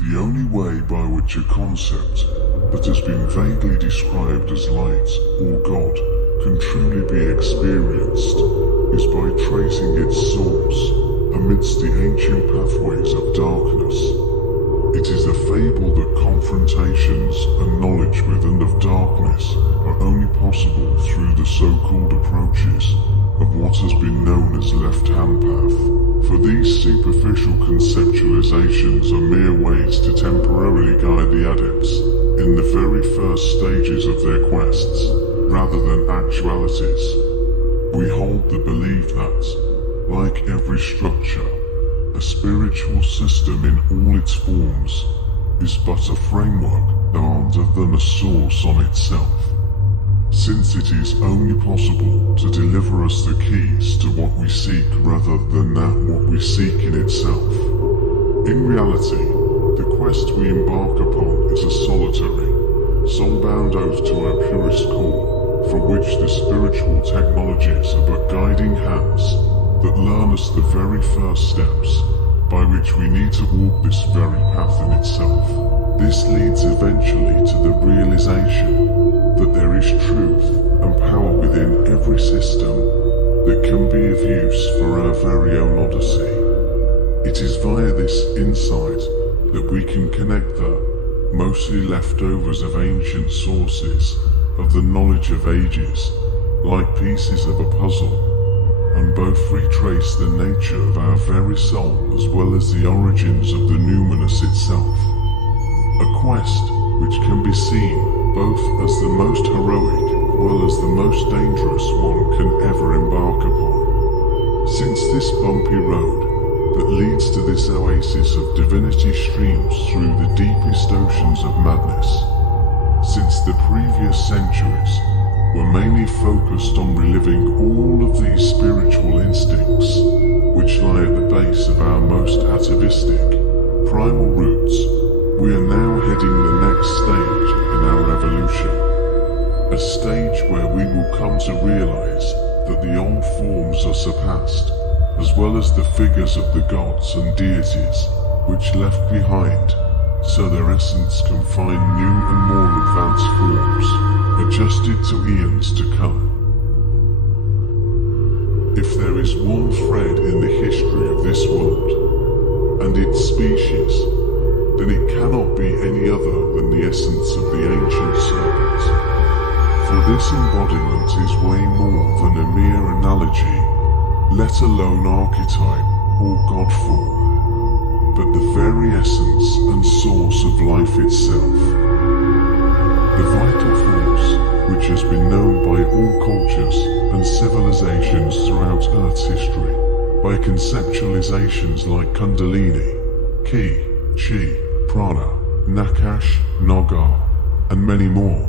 The only way by which a concept that has been vaguely described as light or God can truly be experienced is by tracing its source amidst the ancient pathways of darkness. It is a fable that confrontations and knowledge with and of darkness are only possible through the so-called approaches of what has been known as left-hand path. For these superficial conceptualizations are mere ways to temporarily guide the adepts in the very first stages of their quests, rather than actualities. We hold the belief that, like every structure, a spiritual system in all its forms is but a framework rather than a source on itself, since it is only possible to deliver us the keys to what we seek rather than that what we seek in itself. In reality, the quest we embark upon is a solitary, soul-bound oath to our purest core, for which the spiritual technologies are but guiding hands that learn us the very first steps by which we need to walk this very path in itself. This leads eventually to the realization that there is truth and power within every system that can be of use for our very own odyssey. It is via this insight that we can connect the mostly leftovers of ancient sources of the knowledge of ages, like pieces of a puzzle, and both retrace the nature of our very soul as well as the origins of the numinous itself. A quest which can be seen both as the most heroic as well as the most dangerous one can ever embark upon. Since this bumpy road that leads to this oasis of divinity streams through the deepest oceans of madness, since the previous centuries were mainly focused on reliving all of these spiritual instincts which lie at the base of our most atavistic, primal roots, we are now heading the next stage in our evolution. A stage where we will come to realize that the old forms are surpassed, as well as the figures of the gods and deities which left behind, so their essence can find new and more advanced forms, adjusted to eons to come. If there is one thread in the history of this world, and its species, then it cannot be any other than the essence of the Ancient Serpent. For this embodiment is way more than a mere analogy, let alone archetype or god form, but the very essence and source of life itself. The vital force which has been known by all cultures and civilizations throughout Earth's history, by conceptualizations like Kundalini, Ki, Chi, Prana, Nakash, Naga, and many more.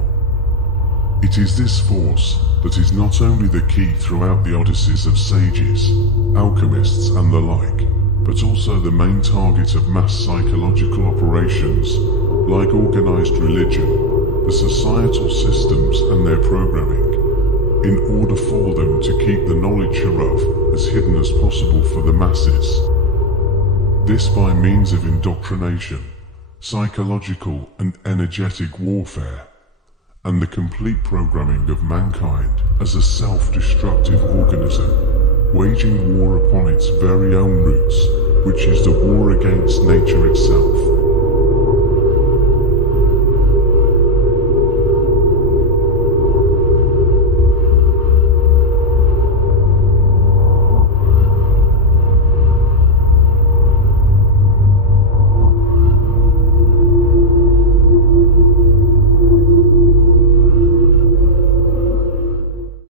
It is this force that is not only the key throughout the odysseys of sages, alchemists and the like, but also the main target of mass psychological operations like organized religion, the societal systems and their programming, in order for them to keep the knowledge hereof as hidden as possible for the masses. This by means of indoctrination, psychological and energetic warfare, and the complete programming of mankind as a self-destructive organism, waging war upon its very own roots, which is the war against nature itself.